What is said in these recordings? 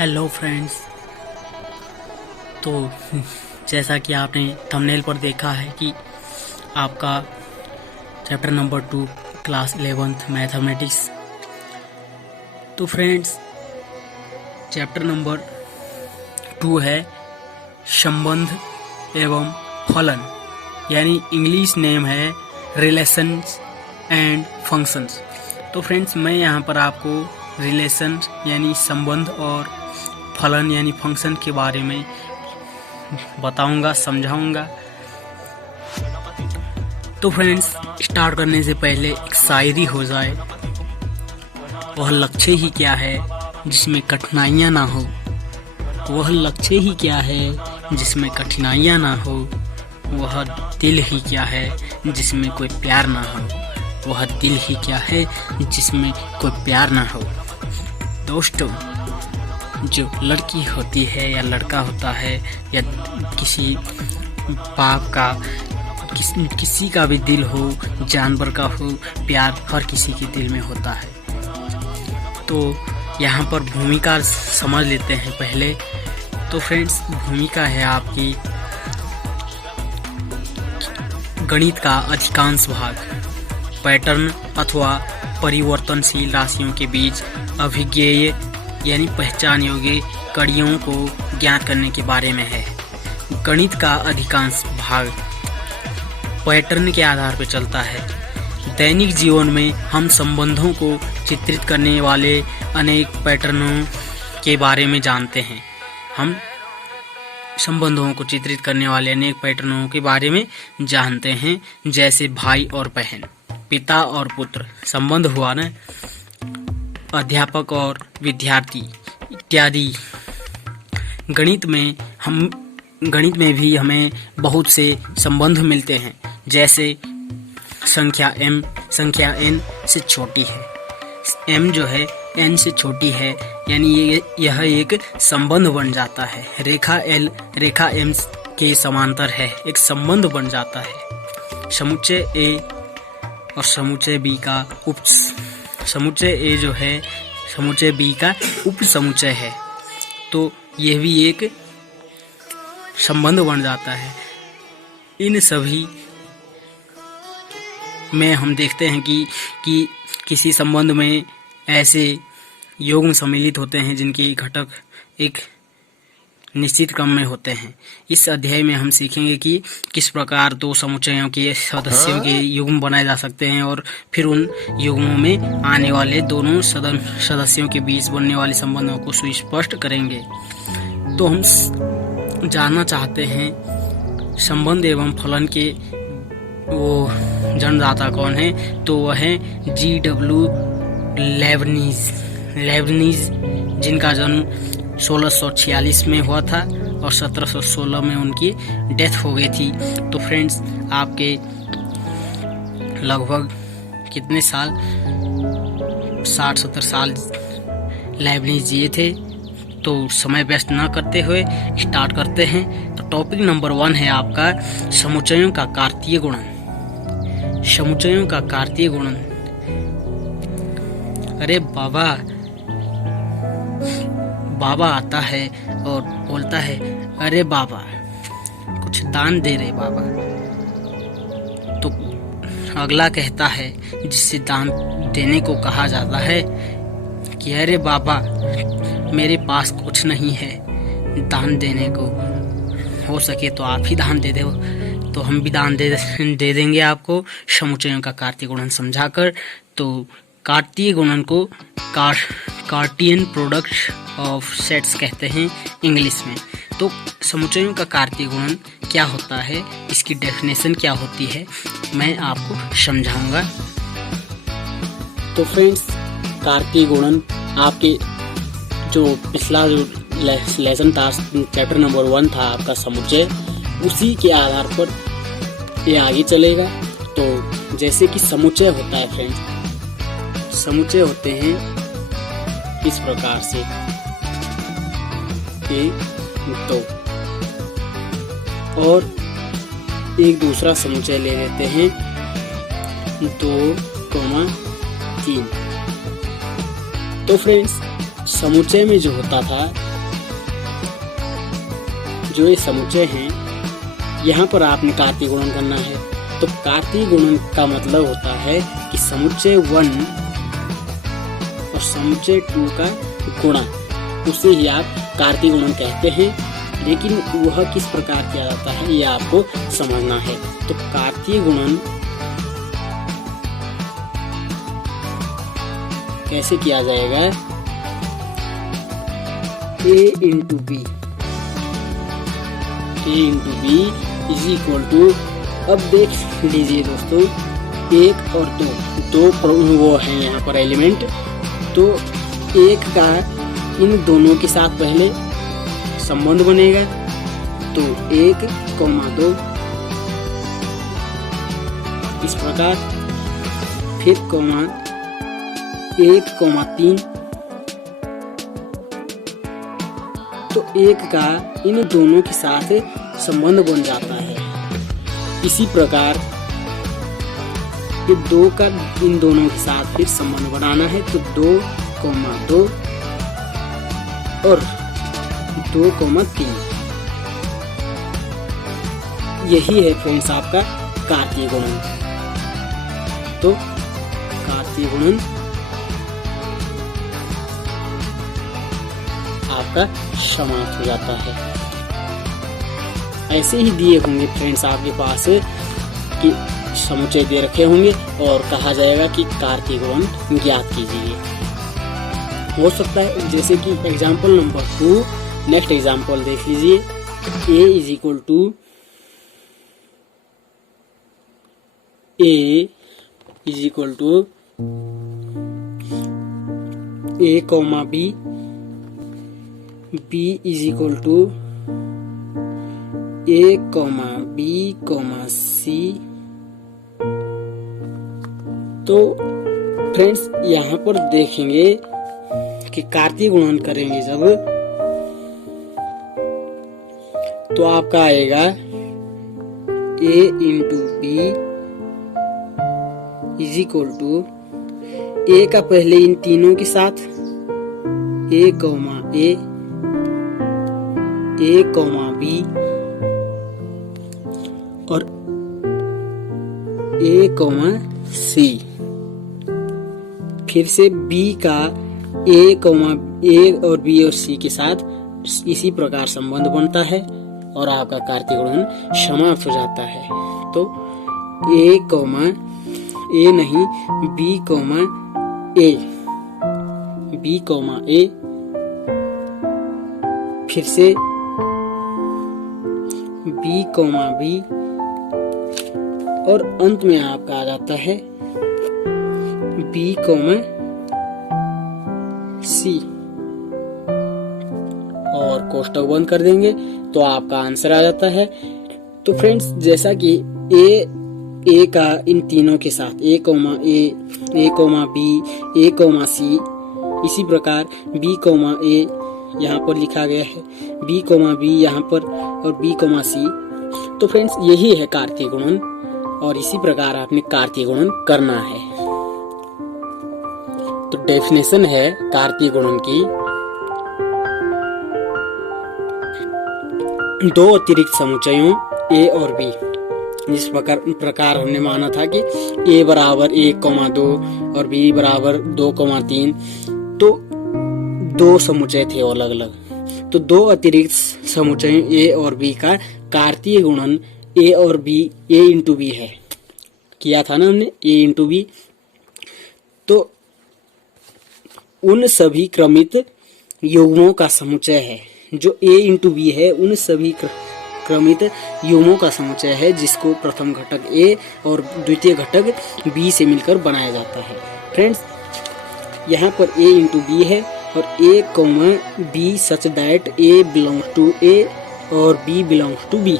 Hello friends. तो जैसा कि आपने थंबनेल पर देखा है कि आपका chapter number 2 class 11th mathematics. तो फ्रेंड्स चैप्टर नंबर 2 है संबंध एवं फलन, यानी इंग्लिश नेम है रिलेशंस एंड फंक्शंस। तो फ्रेंड्स मैं यहाँ पर आपको रिलेशन यानी संबंध और फलन यानी फंक्शन के बारे में बताऊंगा, समझाऊंगा। तो फ्रेंड्स स्टार्ट करने से पहले एक शायरी हो जाए। वह लक्ष्य ही क्या है जिसमें कठिनाइयाँ ना हो, वह लक्ष्य ही क्या है जिसमें कठिनाइयाँ ना हो, वह दिल ही क्या है जिसमें कोई प्यार ना हो, वह दिल ही क्या है जिसमें कोई प्यार ना हो। दोस्तों जो लड़की होती है या लड़का होता है या किसी बाप का किसी का भी दिल हो, जानवर का हो, प्यार हर किसी के दिल में होता है। तो यहाँ पर भूमिका समझ लेते हैं पहले। तो फ्रेंड्स भूमिका है आपकी गणित का अधिकांश भाग पैटर्न अथवा परिवर्तनशील राशियों के बीच अभिज्ञेय यानी पहचान योग्य कड़ियों को ज्ञात करने के बारे में है। गणित का अधिकांश भाग पैटर्न के आधार पर चलता है। दैनिक जीवन में हम संबंधों को चित्रित करने वाले अनेक पैटर्नों के बारे में जानते हैं। हम संबंधों को चित्रित करने वाले अनेक पैटर्नों के बारे में जानते हैं, जैसे भाई और बहन, पिता और पुत्र संबंध हुआ ना, अध्यापक और विद्यार्थी इत्यादि। गणित में भी हमें बहुत से संबंध मिलते हैं, जैसे संख्या m संख्या n से छोटी है, m जो है n से छोटी है, यानी यह एक संबंध बन जाता है। रेखा l रेखा m के समांतर है, एक संबंध बन जाता है। समुच्चय a और समुच्चय b का समुच्चय a जो है समुच्चय b का उप समुच्चय है, तो यह भी एक संबंध बन जाता है। इन सभी में हम देखते हैं कि किसी संबंध में ऐसे युग्म सम्मिलित होते हैं जिनके घटक एक निश्चित क्रम में होते हैं। इस अध्याय में हम सीखेंगे कि किस प्रकार दो समुच्चयों के सदस्यों के युग्म बनाए जा सकते हैं और फिर उन युग्मों में आने वाले दोनों सदस्यों के बीच बनने वाले संबंधों को सुस्पष्ट करेंगे। तो हम जानना चाहते हैं संबंध एवं फलन के वो जन्मदाता कौन है। तो वह है G.W. लेबनीज, जिनका जन्म 1646 में हुआ था और 1716 में उनकी डेथ हो गई थी। तो फ्रेंड्स आपके लगभग कितने साल 60-70 साल लेबनीज जिए थे। तो समय वेस्ट न करते हुए स्टार्ट करते हैं। तो टॉपिक नंबर 1 है आपका समुच्चयों का कार्तीय गुणन। समुच्चयों का कार्तीय गुणन। अरे बाबा आता है और बोलता है, अरे बाबा कुछ दान दे रहे बाबा। तो अगला कहता है, जिससे दान देने को कहा जाता है, कि अरे बाबा मेरे पास कुछ नहीं है दान देने को, हो सके तो आप ही दान दे दो। तो हम भी दान दे देंगे आपको समुच्चयों का कार्तीय गुणन समझाकर। तो कार्तीय गुणन को कार्टियन प्रोडक्ट ऑफ सेट्स कहते हैं इंग्लिश में। तो समुच्चयों का कार्तीय गुणन क्या होता है, इसकी डेफिनेशन क्या होती है, मैं आपको समझाऊंगा। तो फ्रेंड्स कार्तीय गुणन आपके जो पिछला जो लेसन था, चैप्टर नंबर 1 था आपका समुच्चय, उसी के आधार पर ये आगे चलेगा। तो जैसे कि समुच्चय होता है फ्रेंड्स, समुच्चय होते हैं इस प्रकार से, 1 2 और एक दूसरा समुच्चय ले लेते हैं 2 3। तो फ्रेंड्स समुच्चय में जो होता था जो ये समुच्चय हैं, यहाँ पर आपने कार्तीय गुणन करना है। तो कार्तीय गुणन का मतलब होता है कि समुच्चय 1 और समुच्चय 2 का गुणा, उसे ही आप कार्तीय गुणन कहते हैं। लेकिन वह किस प्रकार किया जाता है ये आपको समझना है। तो कार्तीय गुणन कैसे किया जाएगा? a into B is equal to, अब देख लीजिए दोस्तों, 1 और 2 वो हैं यहाँ पर एलिमेंट। तो 1 का इन दोनों के साथ पहले संबंध बनेगा, तो 1, 2 इस प्रकार, फिर 1, 3, तो 1 का इन दोनों के साथ संबंध बन जाता है। इसी प्रकार ये 2 का इन दोनों के साथ फिर संबंध बनाना है, तो 2, 2 और 2, 3। यही है फ्रेंड्स आपका कार्तीय गुणन। तो कार्तीय गुणन आपका समाप्त हो जाता है। ऐसे ही दिए होंगे फ्रेंड्स आपके पास कि समुच्चय दे रखे होंगे और कहा जाएगा कि कार्तीय गुणन ज्ञात कीजिए। हो सकता है जैसे कि एग्जाम्पल नंबर 2, नेक्स्ट एग्जाम्पल देख लीजिए। a is equal to a comma b is equal to a comma b comma c। तो फ्रेंड्स यहाँ पर देखेंगे कि कार्तीय गुणन करेंगे जब, तो आपका आएगा a into B is equal to, a का पहले इन तीनों के साथ a कॉमा b और a कॉमा c। फिर से b का a और b और c के साथ इसी प्रकार संबंध बनता है और आपका कार्तीय गुणन समाप्त हो जाता है। तो b कॉमा a, फिर से b कॉमा b और अंत में आपका आ जाता है b कॉमा c और कोष्टक बंद कर देंगे तो आपका आंसर आ जाता है। तो फ्रेंड्स जैसा कि a का इन तीनों के साथ a comma b, a comma c, इसी प्रकार b कॉमा a यहाँ पर लिखा गया है, b कॉमा b यहाँ पर और b कॉमा c। तो फ्रेंड्स यही है कार्तीय गुणन और इसी प्रकार आपने कार्तीय गुणन करना है। तो डेफिनेशन है कार्तीय गुणन की, दो अतिरिक्त समुच्चयों a और b, जिस प्रकार हमने माना था कि a बराबर 1,2 और b बराबर 2,3, तो दो समुच्चय थे अलग अलग। तो दो अतिरिक्त समुच्चयों a और b का कार्तीय गुणन a और b, a इंटू b है, किया था ना हमने a इंटू b। तो उन सभी क्रमित युग्मों का समुच्चय है, जो a इंटू b है, उन सभी क्रमित युग्मों का समुच्चय है जिसको प्रथम घटक a और द्वितीय घटक b से मिलकर बनाया जाता है। फ्रेंड्स यहाँ पर a इंटू b है और a comma b such that a belongs to a और b बिलोंग्स टू b।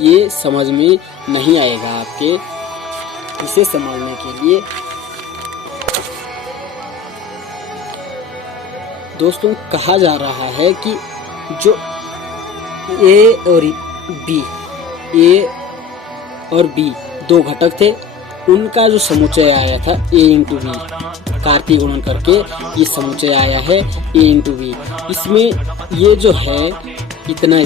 ये समझ में नहीं आएगा आपके, इसे समझने के लिए दोस्तों कहा जा रहा है कि जो a और b दो घटक थे, उनका जो समुच्चय आया था a इंटू बी, कार्तीय गुणन करके ये समुच्चय आया है a इंटू बी। इसमें ये जो है इतना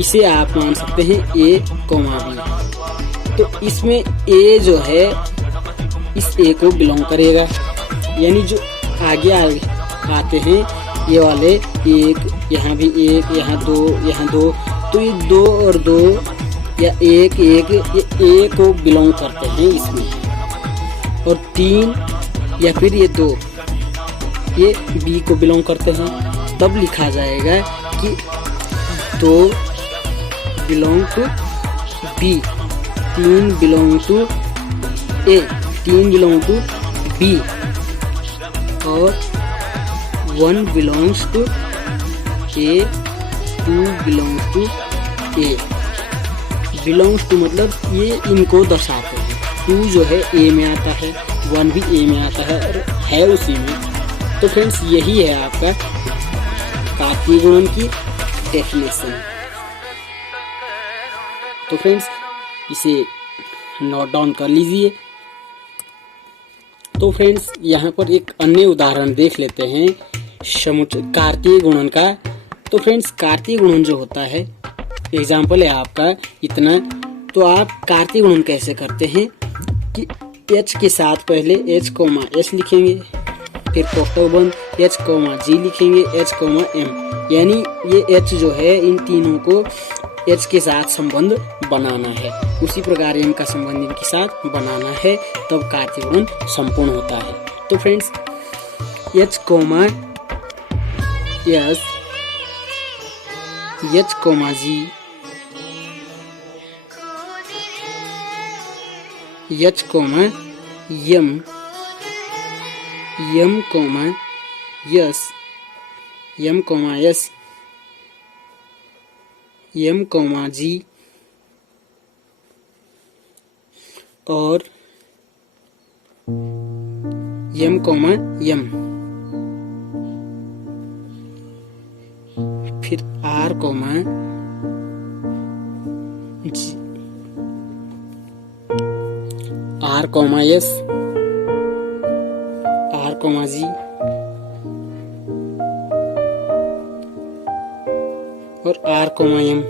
इसे आप मान सकते हैं ए कोमा बी। तो इसमें ए जो है इस ए को बिलोंग करेगा, यानी जो आगे आते हैं ये वाले एक, यहाँ भी एक, यहाँ दो, यहाँ दो, तो ये 2 और 2 या 1 1 ये ए को बिलोंग करते हैं इसमें, और 3 या फिर ये 2 ये बी को बिलोंग करते हैं। तब लिखा जाएगा कि 2 belong to B, 3 belong to A, 3 belong to B, और 1 belongs to A, 2 belongs to A. Belongs to मतलब ये इनको दर्शाते हैं। 2 जो है ए में आता है, 1 भी ए में आता है और है उसी में। तो फ्रेंड्स यही है आपका कार्तीय गुणन की डेफिनेशन। तो फ्रेंड्स इसे नोट डाउन कर लीजिए। तो फ्रेंड्स यहाँ पर एक अन्य उदाहरण देख लेते हैं कार्तीय गुणन का। तो फ्रेंड्स कार्तीय गुणन जो होता है, एग्जाम्पल है आपका इतना। तो आप कार्तीय गुणन कैसे करते हैं कि h के साथ पहले h, h लिखेंगे, फिर कोष्टक बंद h, g लिखेंगे, h, m, यानी ये h जो है इन तीनों को h के साथ संबंध बनाना है, उसी प्रकार m का संबंध इनके साथ बनाना है, तब कार्तीय गुणन संपूर्ण होता है। तो friends h, s, h, g, h, m, s, m, g और m, फिर r, g, r, s, r, g और r, m।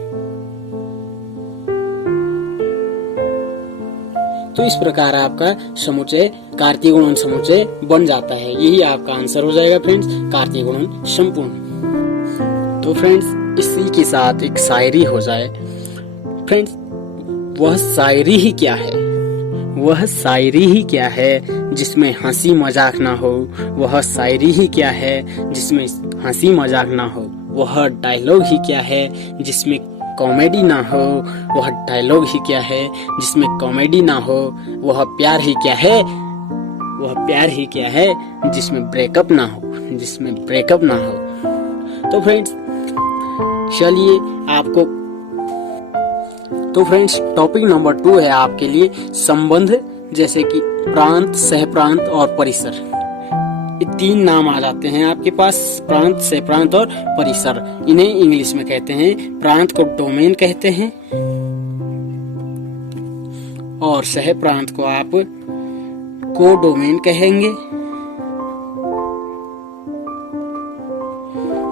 तो इस प्रकार आपका समुच्चय कार्तीय गुणन समुच्चय बन जाता है। यही आपका आंसर हो जाएगा फ्रेंड्स, कार्तीय गुणन संपूर्ण। तो फ्रेंड्स इसी के साथ एक शायरी हो जाए। फ्रेंड्स वह शायरी ही क्या है, वह शायरी ही क्या है जिसमें हंसी मजाक ना हो, वह शायरी ही क्या है जिसमें हंसी मजाक ना हो, वह डायलॉग ही क्या है जिसमें कॉमेडी ना हो, वह डायलॉग ही क्या है जिसमें कॉमेडी ना हो, वह प्यार ही क्या है, वह प्यार ही क्या है जिसमें ब्रेकअप ना हो, जिसमें ब्रेकअप ना हो। तो फ्रेंड्स चलिए आपको, तो फ्रेंड्स टॉपिक नंबर 2 है आपके लिए संबंध, जैसे कि प्रांत, सहप्रांत और परिसर। ये 3 नाम आ जाते हैं आपके पास, प्रांत, सहप्रांत और परिसर। इन्हें इंग्लिश में कहते हैं, प्रांत को डोमेन कहते हैं और सहप्रांत को आप को डोमेन कहेंगे,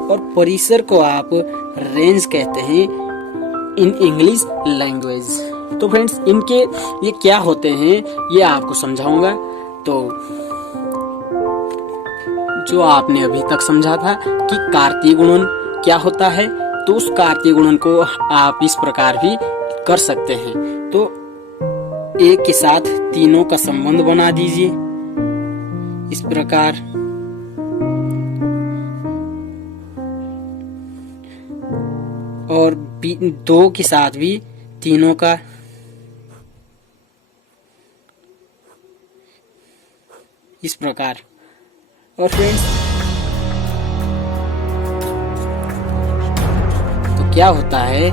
और परिसर को आप रेंज कहते हैं इन इंग्लिश लैंग्वेज। तो फ्रेंड्स इनके ये क्या होते हैं ये आपको समझाऊंगा। तो जो आपने अभी तक समझा था कि कार्तीय गुणन क्या होता है, तो उस कार्तीय गुणन को आप इस प्रकार भी कर सकते हैं। तो एक के साथ तीनों का संबंध बना दीजिए इस प्रकार, और 2 के साथ भी तीनों का, इस प्रकार। और फ्रेंड्स तो क्या होता है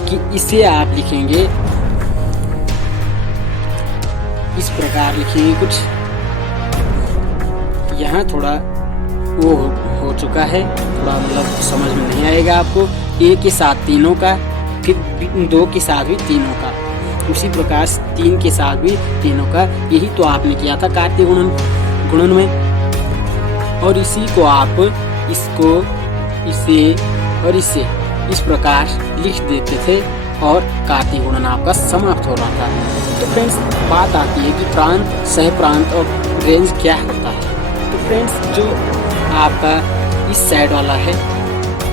कि इसे आप लिखेंगे इस प्रकार, लिखेंगे कुछ, यहाँ थोड़ा वो हो चुका है, थोड़ा मतलब समझ में नहीं आएगा आपको। ए के साथ तीनों का, फिर 2 के साथ भी तीनों का, उसी प्रकार 3 के साथ भी तीनों का। यही तो आपने किया था कार्तीय गुणन में। और इसी को आप इसको, इसे और इसे इस प्रकार लिख देते थे और कार्तीय गुणन आपका समाप्त हो रहा था। तो फ्रेंड्स बात आती है कि प्रांत, सह प्रांत और रेंज क्या होता है। तो फ्रेंड्स जो आपका इस साइड वाला है,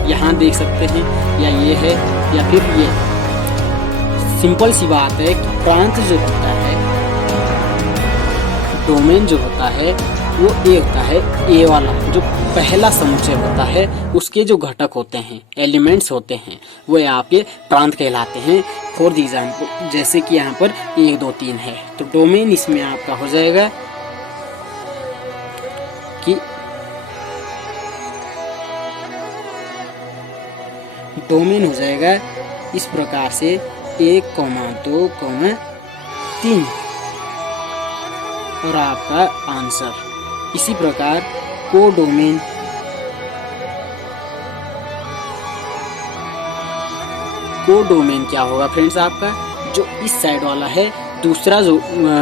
यहाँ देख सकते हैं, या ये है या फिर ये, सिंपल सी बात है कि प्रांत जो होता है, डोमेन जो होता है वो ए होता है। ए वाला जो पहला समुच्चय होता है उसके जो घटक होते हैं, एलिमेंट्स होते हैं, वो आपके प्रांत कहलाते हैं। फॉर एग्जाम्पल जैसे कि यहाँ पर 1 2 3 है, तो डोमेन इसमें आपका हो जाएगा कि डोमेन हो जाएगा इस प्रकार से 1, 2, 3 और आपका आंसर। इसी प्रकार कोडोमेन, कोडोमेन क्या होगा फ्रेंड्स आपका, जो इस साइड वाला है, दूसरा जो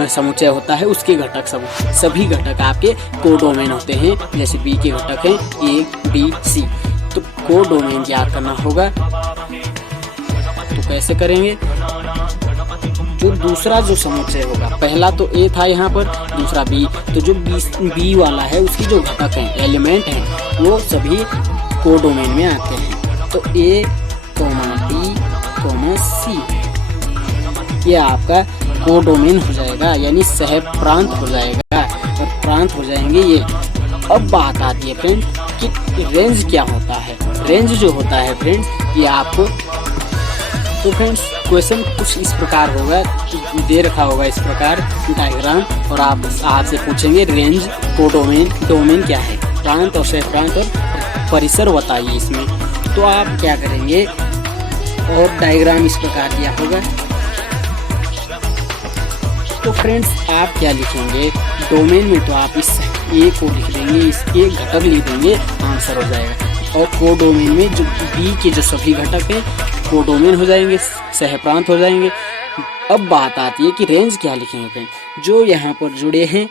समुच्चय होता है उसके घटक सभी घटक आपके कोडोमेन होते हैं। जैसे बी के घटक हैं ए बी सी, तो कोडोमेन ज्ञात करना होगा। तो कैसे करेंगे, जो दूसरा जो समुच्चय होगा, पहला तो ए था यहाँ पर, दूसरा बी, तो जो बी वाला है उसकी जो घटक हैं, एलिमेंट हैं, वो सभी कोडोमेन में आते हैं। तो ए, बी, सी, ये आपका कोडोमेन हो जाएगा, यानी सह प्रांत हो जाएगा और प्रांत हो जाएंगे ये। अब बात आती है फ्रेंड्स कि रेंज क्या होता है। रेंज जो होता है फ्रेंड्स ये आपको, तो फ्रेंड्स क्वेश्चन कुछ इस प्रकार होगा, दे रखा होगा इस प्रकार डायग्राम, और आप आपसे पूछेंगे रेंज, कोडोमेन, डोमेन क्या है, प्रांत और सह प्रांत और परिसर बताइए इसमें। तो आप क्या करेंगे, और डायग्राम इस प्रकार दिया होगा। तो फ्रेंड्स आप क्या लिखेंगे, डोमेन में तो आप इस ए को लिख देंगे, इसके घटक लिख देंगे, आंसर हो जाएगा। और कोडोमेन में जो बी के जो सभी घटक हैं कोडोमेन हो जाएंगे, सह प्रांत हो जाएंगे। अब बात आती है कि रेंज क्या लिखेंगे फ्रेंड, जो यहाँ पर जुड़े हैं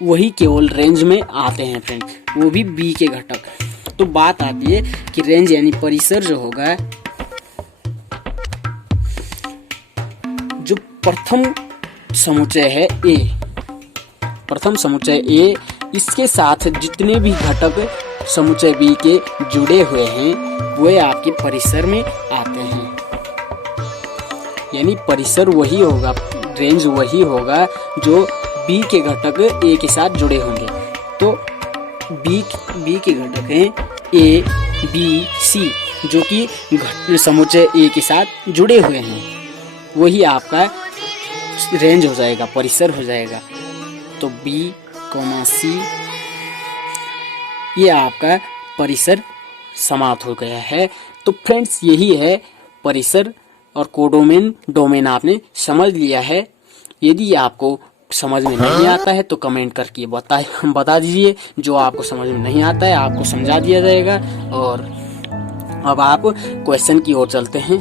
वही केवल रेंज में आते हैं फ्रेंड, वो भी बी के घटक। तो बात आती है कि रेंज यानी परिसर जो होगा, जो प्रथम समुच्चय है ए, प्रथम समुच्चय ए, इसके साथ जितने भी घटक समुच्चय बी के जुड़े हुए हैं वे आपके परिसर में आते हैं। यानी परिसर वही होगा, रेंज वही होगा जो बी के घटक ए के साथ जुड़े होंगे। तो बी के घटक हैं ए बी सी, जो कि समुच्चय ए के साथ जुड़े हुए हैं, वही आपका रेंज हो जाएगा, परिसर हो जाएगा। तो बी, सी, ये आपका परिसर समाप्त हो गया है। तो फ्रेंड्स यही है परिसर और कोडोमेन, डोमेन आपने समझ लिया है। यदि आपको समझ में नहीं आता है तो कमेंट करके बता दीजिए, जो आपको समझ में नहीं आता है आपको समझा दिया जाएगा। और अब आप क्वेश्चन की ओर चलते हैं।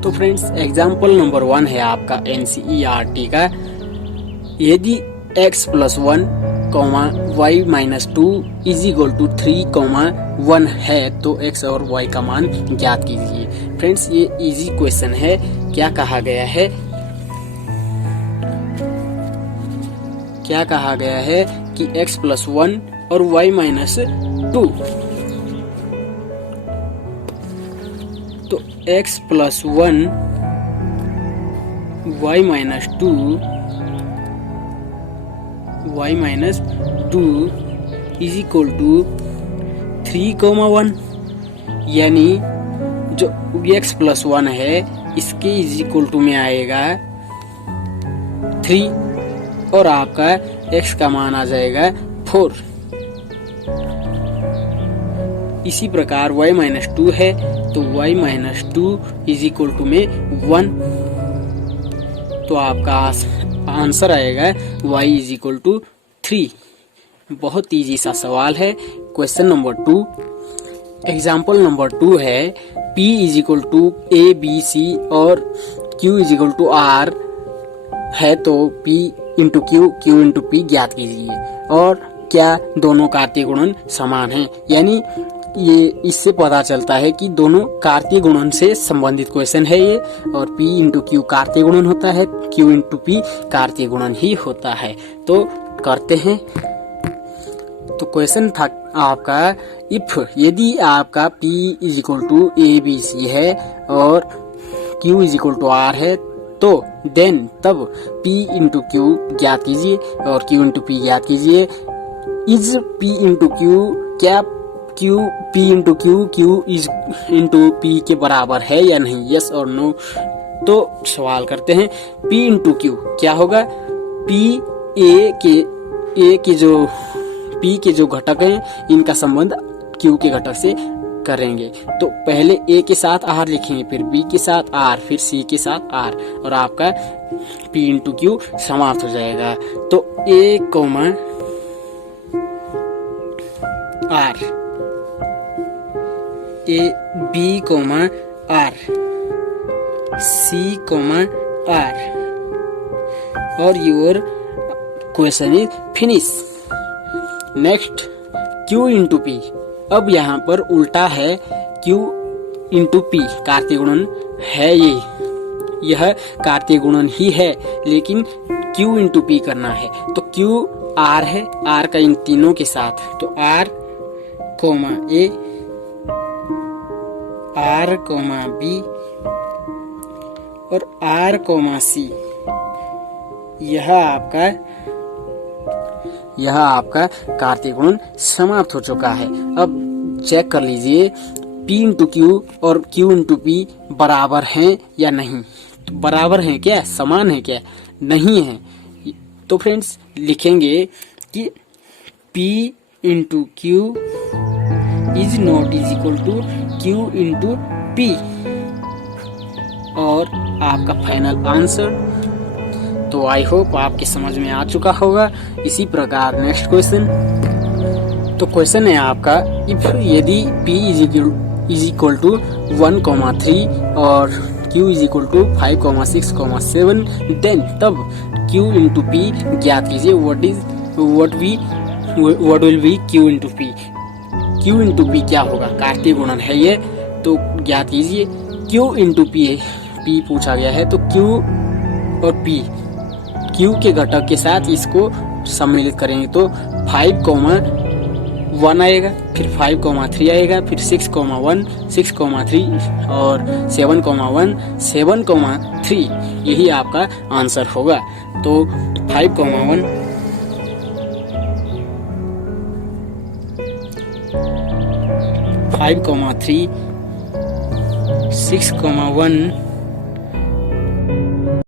तो फ्रेंड्स एग्जाम्पल नंबर 1 है आपका NCERT का, यदि x+1, y-2 = 3, 1 है तो x और y का मान ज्ञात कीजिए। फ्रेंड्स ये इजी क्वेश्चन है। क्या कहा गया है, कि x+1 और y-2, तो x+1 y-2 = 3, 1, यानी जो x+1 है इसके इक्वल में आएगा 3 और आपका x का मान आ जाएगा 4। इसी प्रकार y-2 है तो y-2 = में 1, तो आपका आंसर आएगा y = 3। बहुत इजी सा सवाल है। क्वेश्चन नंबर 2, एग्जाम्पल नंबर 2 है P = ABC और Q = R है, तो P × Q, Q × P ज्ञात कीजिए। और क्या दोनों कार्तीय गुणन समान हैं, यानी ये इससे पता चलता है कि दोनों कार्तीय गुणन से संबंधित क्वेश्चन है ये, और P इंटू क्यू कार्तीय गुणन होता है, Q इंटू P कार्तीय गुणन ही होता है। तो करते हैं। तो क्वेश्चन था आपका, इफ यदि आपका P is equal to ABC है और Q is equal to R है, तो देन तब P इंटू क्यू ज्ञात कीजिए और Q इंटू P ज्ञात कीजिए। इज P इंटू क्यू क्या Q P into Q is into P के बराबर है या नहीं, यस और नो। तो सवाल करते हैं, P इंटू क्यू क्या होगा? A के जो घटक हैं इनका संबंध Q के घटक से करेंगे। तो पहले A के साथ R लिखेंगे, फिर B के साथ R, फिर C के साथ R, और आपका P इंटू क्यू समाप्त हो जाएगा। तो A, R, B, R, C, R, और your question is finish. Next Q into P। अब यहाँ पर उल्टा है, Q इंटू P कार्तीय गुणन है, यह कार्तीय गुणन ही है, लेकिन Q इंटू P करना है। तो Q R है, R का इन तीनों के साथ, तो R, A, R, B और R, C। यह आपका कार्तीय गुणन समाप्त हो चुका है। अब चेक कर लीजिए P इंटू क्यू और Q इंटू P बराबर हैं या नहीं। तो बराबर हैं क्या, समान है क्या? नहीं है। तो फ्रेंड्स लिखेंगे कि P into Q is not is equal to Q into P, और आपका फाइनल आंसर। तो आई होप आपके समझ में आ चुका होगा। इसी प्रकार नेक्स्ट क्वेश्चन। तो क्वेश्चन है आपका, इफ यदि P इज इक्वल टू 1,3 और Q is equal to 5,6,7, then तब Q इंटू P ज्ञात कीजिए। What will be Q into P। Q into P क्या होगा? कार्तीय गुणन है ये, तो ज्ञात कीजिए। Q इंटू P पूछा गया है, तो Q और P Q के घटक के साथ इसको सम्मिलित करेंगे, तो 5,1 आएगा, फिर 5,3 आएगा, फिर 6,1, 6,3 और 7,1, 7,3। यही आपका आंसर होगा। तो 5,1, 5,3, 6,1